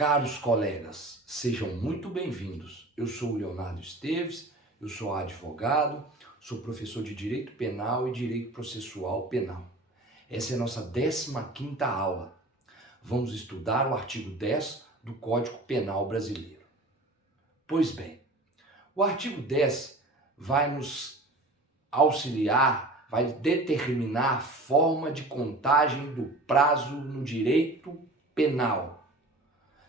Caros colegas, sejam muito bem-vindos. Eu sou o Leonardo Esteves, eu sou advogado, sou professor de Direito Penal e Direito Processual Penal. Essa é a nossa 15ª aula. Vamos estudar o artigo 10 do Código Penal Brasileiro. Pois bem, o artigo 10 vai nos auxiliar, vai determinar a forma de contagem do prazo no direito penal.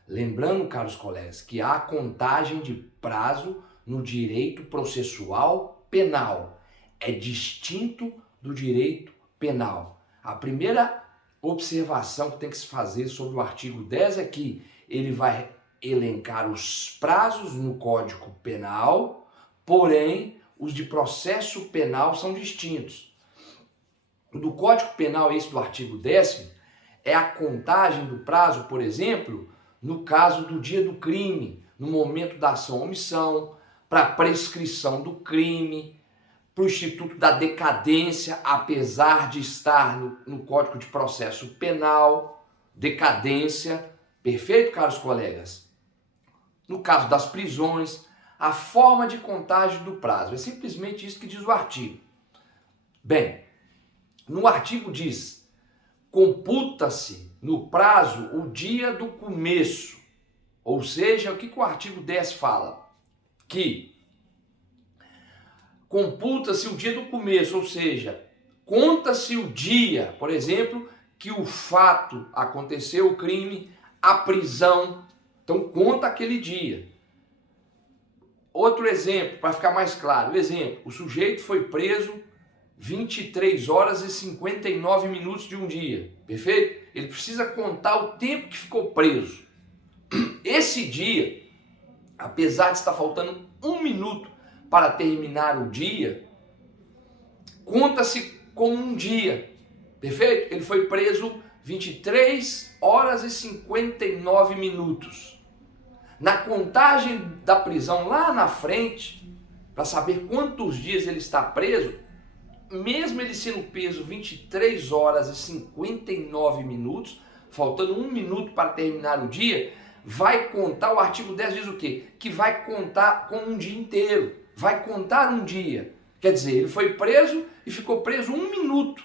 Lembrando, caros colegas, que há contagem de prazo no direito processual penal. É distinto do direito penal. A primeira observação que tem que se fazer sobre o artigo 10 é que ele vai elencar os prazos no Código Penal, porém, os de processo penal são distintos. Do Código Penal, esse do artigo 10º, é a contagem do prazo, por exemplo, no caso do dia do crime, no momento da ação ou omissão, para a prescrição do crime, para o instituto da decadência, apesar de estar no Código de Processo Penal, decadência, perfeito, caros colegas? No caso das prisões, a forma de contagem do prazo, é simplesmente isso que diz o artigo. Bem, no artigo diz, computa-se no prazo o dia do começo, ou seja, o que o artigo 10 fala? Que computa-se o dia do começo, ou seja, conta-se o dia, por exemplo, que o fato aconteceu, o crime, a prisão, então conta aquele dia. Outro exemplo, para ficar mais claro, o sujeito foi preso 23 horas e 59 minutos de um dia, perfeito? Ele precisa contar o tempo que ficou preso. Esse dia, apesar de estar faltando 1 minuto para terminar o dia, conta-se como um dia, perfeito? Ele foi preso 23 horas e 59 minutos. Na contagem da prisão lá na frente, para saber quantos dias ele está preso, mesmo ele sendo preso 23 horas e 59 minutos, faltando 1 minuto para terminar o dia, vai contar, o artigo 10 diz o quê? Que vai contar com um dia inteiro, vai contar um dia. Quer dizer, ele foi preso e ficou preso 1 minuto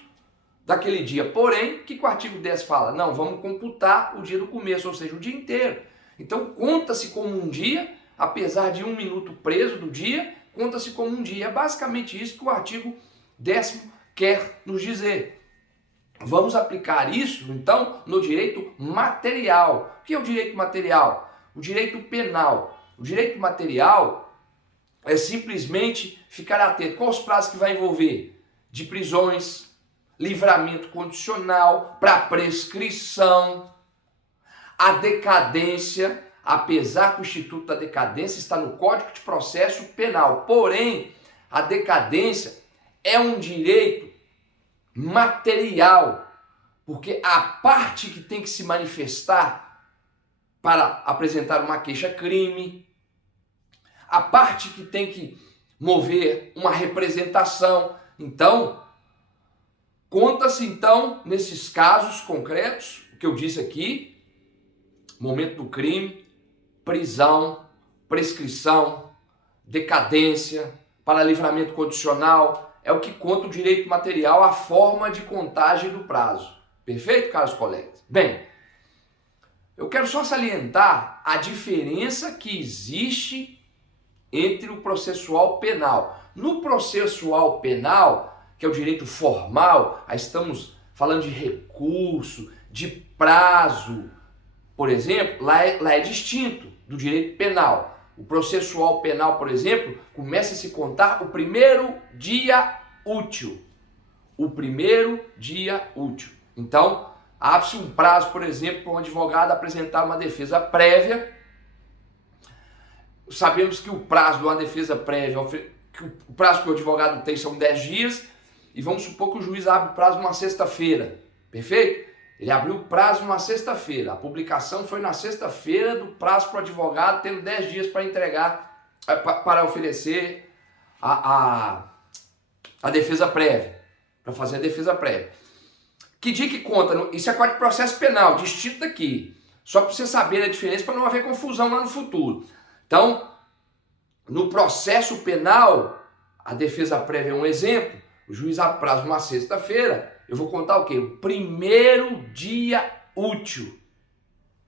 daquele dia. Porém, o que o artigo 10 fala? Não, vamos computar o dia do começo, ou seja, o dia inteiro. Então, conta-se como um dia, apesar de 1 minuto preso do dia, conta-se como um dia. É basicamente isso que o artigo 10º quer nos dizer. Vamos aplicar isso, então, no direito material. O que é o direito material? O direito penal. O direito material é simplesmente ficar atento. Quais os prazos que vai envolver? De prisões, livramento condicional, para prescrição, a decadência, apesar que o Instituto da Decadência está no Código de Processo Penal. Porém, a decadência é um direito material, porque a parte que tem que se manifestar para apresentar uma queixa-crime, a parte que tem que mover uma representação. Então, conta-se então, nesses casos concretos, o que eu disse aqui, momento do crime, prisão, prescrição, decadência, para livramento condicional, é o que conta o direito material, a forma de contagem do prazo. Perfeito, caros colegas? Bem, eu quero só salientar a diferença que existe entre o processual penal. No processual penal, que é o direito formal, aí estamos falando de recurso, de prazo, por exemplo, lá é distinto do direito penal. O processual penal, por exemplo, começa a se contar o primeiro dia útil. O primeiro dia útil. Então, abre-se um prazo, por exemplo, para um advogado apresentar uma defesa prévia. Sabemos que o prazo de uma defesa prévia, o prazo que o advogado tem são 10 dias, e vamos supor que o juiz abre o prazo numa sexta-feira. Perfeito? Ele abriu o prazo numa sexta-feira. A publicação foi na sexta-feira do prazo para o advogado, tendo 10 dias para entregar, para oferecer a defesa prévia, para fazer a defesa prévia. Que dia que conta? Isso é Código de Processo Penal, distinto daqui. Só para você saber a diferença, para não haver confusão lá no futuro. Então, no processo penal, a defesa prévia é um exemplo, o juiz abre prazo numa sexta-feira, eu vou contar o quê? O primeiro dia útil.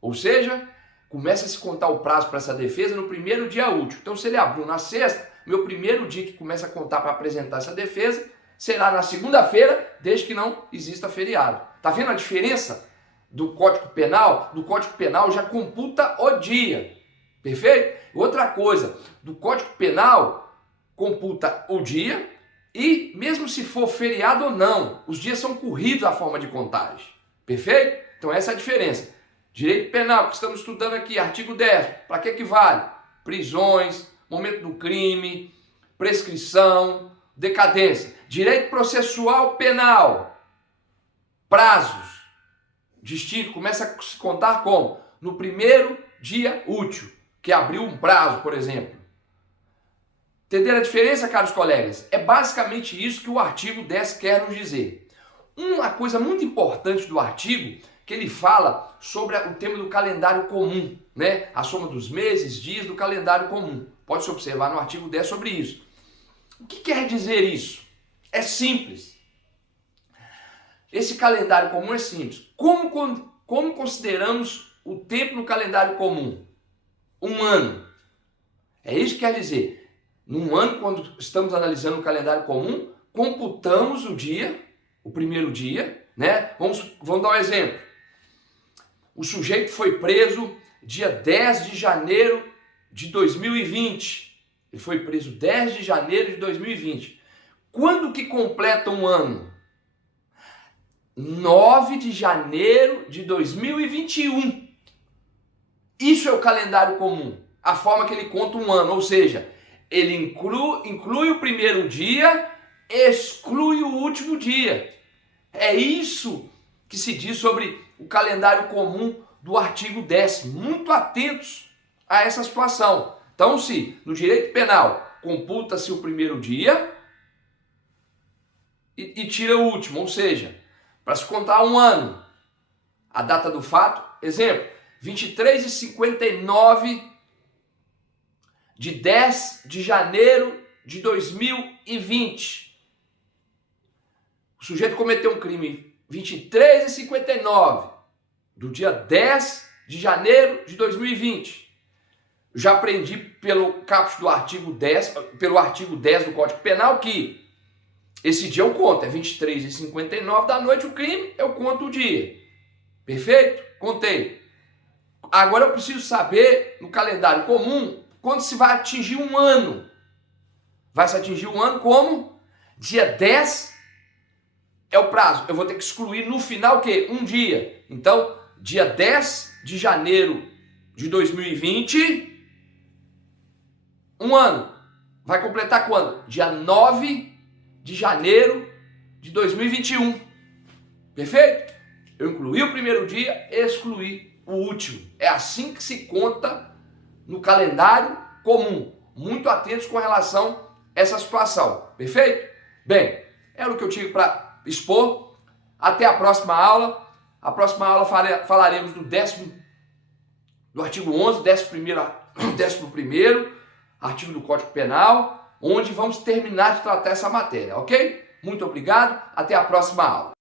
Ou seja, começa a se contar o prazo para essa defesa no primeiro dia útil. Então, se ele abriu na sexta, meu primeiro dia que começa a contar para apresentar essa defesa será na segunda-feira, desde que não exista feriado. Tá vendo a diferença do Código Penal? Do Código Penal já computa o dia. Perfeito? Outra coisa, do Código Penal computa o dia e mesmo se for feriado ou não, os dias são corridos à forma de contagem. Perfeito? Então essa é a diferença. Direito penal, que estamos estudando aqui, artigo 10, para que vale? Prisões, momento do crime, prescrição, decadência. Direito processual penal, prazos. Distinto, começa a se contar como? No primeiro dia útil, que abriu um prazo, por exemplo. Entenderam a diferença, caros colegas? É basicamente isso que o artigo 10 quer nos dizer. Uma coisa muito importante do artigo, que ele fala sobre o tema do calendário comum, né? A soma dos meses, dias do calendário comum. Pode-se observar no artigo 10 sobre isso. O que quer dizer isso? É simples. Esse calendário comum é simples. Como consideramos o tempo no calendário comum? Um ano. É isso que quer dizer. Num ano, quando estamos analisando o calendário comum, computamos o dia, o primeiro dia, né? Vamos dar um exemplo. O sujeito foi preso dia 10 de janeiro de 2020. Ele foi preso 10 de janeiro de 2020. Quando que completa um ano? 9 de janeiro de 2021. Isso é o calendário comum, a forma que ele conta um ano, ou seja, ele inclui o primeiro dia, exclui o último dia. É isso que se diz sobre o calendário comum do artigo 10. Muito atentos a essa situação. Então, se no direito penal computa-se o primeiro dia e tira o último, ou seja, para se contar um ano, a data do fato, exemplo, 23h59 de 10 de janeiro de 2020. O sujeito cometeu um crime 23h59 do dia 10 de janeiro de 2020. Já aprendi pelo caput do artigo 10, pelo artigo 10 do Código Penal que esse dia eu conto, é 23h59 da noite o crime, eu conto o dia. Perfeito? Contei. Agora eu preciso saber, no calendário comum, quando se vai atingir um ano. Vai se atingir um ano como? Dia 10 é o prazo. Eu vou ter que excluir no final o quê? Um dia. Então, dia 10 de janeiro de 2020, um ano. Vai completar quando? Dia 9 de janeiro de 2021. Perfeito? Eu incluí o primeiro dia, excluí o último. É assim que se conta no calendário comum. Muito atentos com relação a essa situação. Perfeito? Bem, era o que eu tinha para expor. Até a próxima aula. A próxima aula falaremos do artigo 11, 11º artigo do Código Penal, onde vamos terminar de tratar essa matéria, ok? Muito obrigado, até a próxima aula.